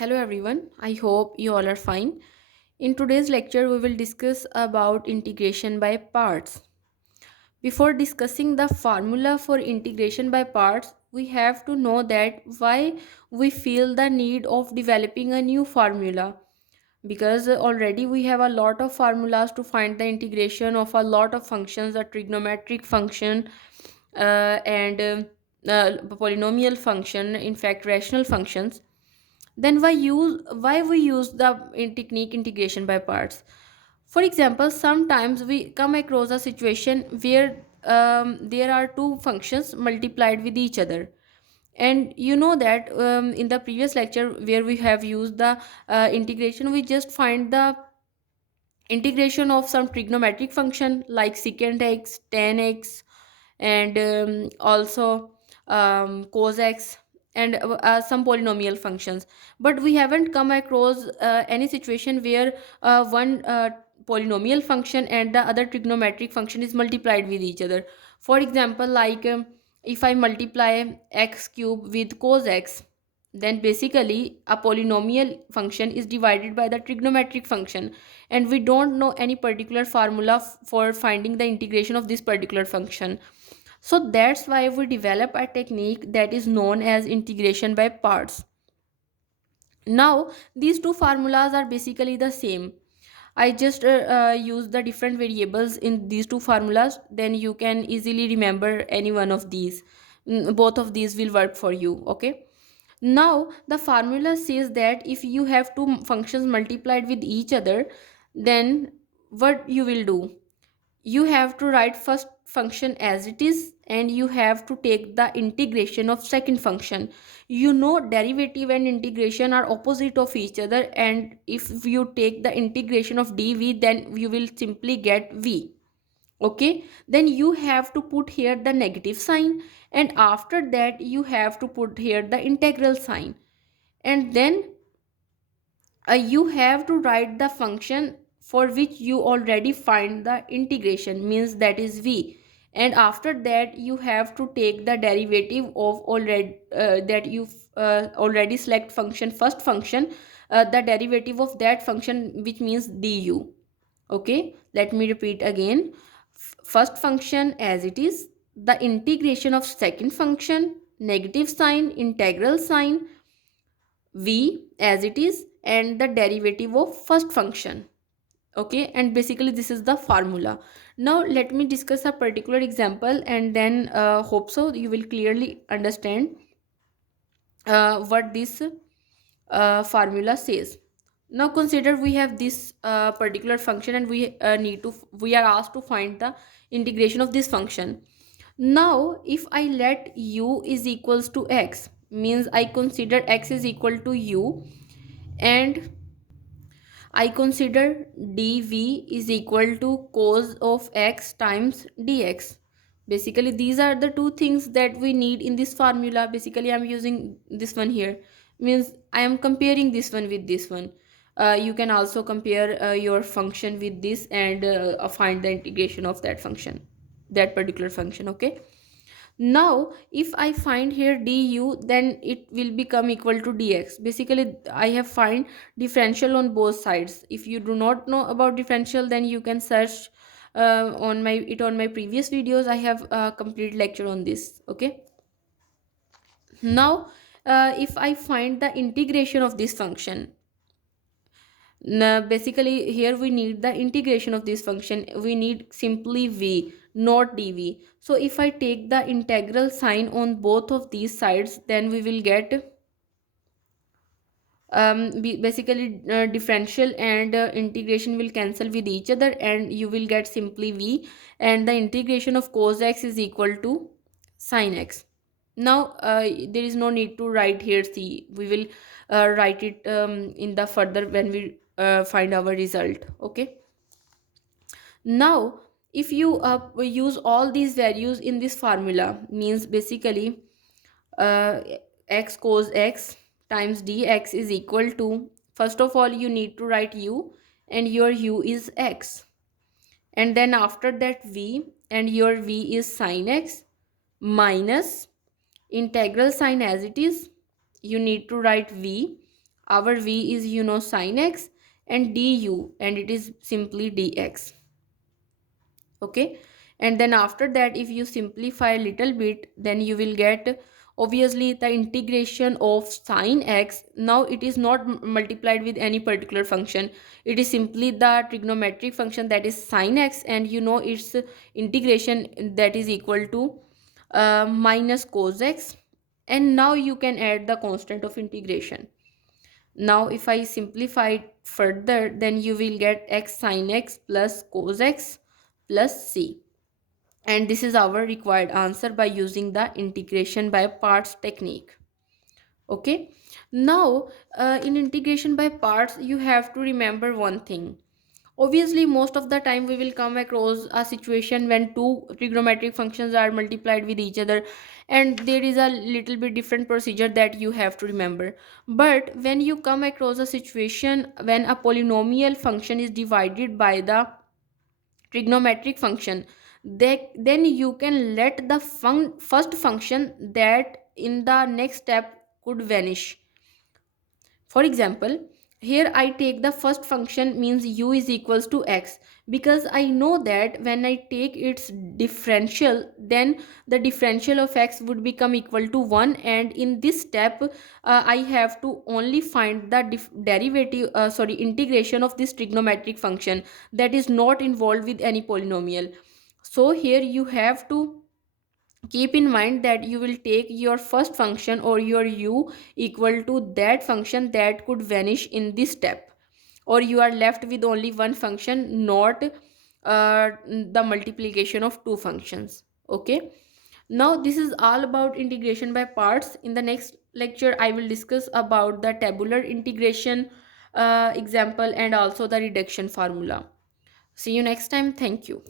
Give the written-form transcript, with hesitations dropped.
Hello everyone, I hope you all are fine. In today's lecture, we will discuss about integration by parts. Before discussing the formula for integration by parts, we have to know that why we feel the need of developing a new formula, because already we have a lot of formulas to find the integration of a lot of functions, a trigonometric function and polynomial function, in fact rational functions. Then why we use the technique integration by parts? For example, sometimes we come across a situation where there are two functions multiplied with each other, and you know that in the previous lecture where we have used the integration, we just find the integration of some trigonometric function like secant x, tan x, and also cos x, and some polynomial functions. But we haven't come across any situation where one polynomial function and the other trigonometric function is multiplied with each other. For example, like if I multiply x cube with cos x, then basically a polynomial function is divided by the trigonometric function, and we don't know any particular formula for finding the integration of this particular function. So that's why we develop a technique that is known as integration by parts. Now these two formulas are basically the same. I just use the different variables in these two formulas, then you can easily remember any one of these. Both of these will work for you, okay? Now the formula says that if you have two functions multiplied with each other, then what you will do, you have to write first function as it is, and you have to take the integration of second function. You know derivative and integration are opposite of each other, and if you take the integration of dv, then you will simply get v. Okay, then you have to put here the negative sign, and after that you have to put here the integral sign, and then you have to write the function for which you already find the integration, means that is v. And after that you have to take the derivative of already that you already select function, first function, the derivative of that function, which means du. Okay, let me repeat again. First function as it is, the integration of second function, negative sign, integral sign, v as it is, and the derivative of first function. Okay, and basically this is the formula. Now let me discuss a particular example, and then hope so you will clearly understand what this formula says. Now consider we have this particular function, and we are asked to find the integration of this function. Now if I let u is equals to x, means I consider x is equal to u, and I consider dv is equal to cos of x times dx. Basically, these are the two things that we need in this formula. Basically, I'm using this one here. Means I am comparing this one with this one. You can also compare your function with this, and find the integration of that function, that particular function. Okay. Now if I find here du, then it will become equal to dx. Basically I have find differential on both sides. If you do not know about differential, then you can search on my previous videos. I have a complete lecture on this. Okay, now if I find the integration of this function, now, basically here we need the integration of this function. We need simply v, not dv. So if I take the integral sign on both of these sides, then we will get basically differential and integration will cancel with each other, and you will get simply v, and the integration of cos x is equal to sin x. Now there is no need to write here c. We will write it in the further when we find our result. Okay, now if you use all these values in this formula, means basically uh, x cos x times dx is equal to, first of all you need to write u, and your u is x, and then after that v, and your v is sin x, minus integral sign as it is, you need to write v. our v is sine x, and du, and it is simply dx. Okay, and then after that, if you simplify a little bit, then you will get obviously the integration of sine x. Now it is not multiplied with any particular function, it is simply the trigonometric function, that is sine x, and its integration, that is equal to minus cos x. And now you can add the constant of integration. Now if I simplify it further, then you will get x sine x plus cos x plus c, and this is our required answer by using the integration by parts technique. Okay, now in integration by parts, you have to remember one thing. Obviously most of the time we will come across a situation when two trigonometric functions are multiplied with each other, and there is a little bit different procedure that you have to remember. But when you come across a situation when a polynomial function is divided by the trigonometric function, then you can let the first function that in the next step could vanish. For example, here I take the first function, means u is equals to x, because I know that when I take its differential, then the differential of x would become equal to 1, and in this step I have to only find the derivative sorry integration of this trigonometric function that is not involved with any polynomial. So here you have to keep in mind that you will take your first function or your u equal to that function that could vanish in this step, or you are left with only one function, not the multiplication of two functions. Okay, now this is all about integration by parts. In the next lecture I will discuss about the tabular integration example, and also the reduction formula. See you next time. Thank you.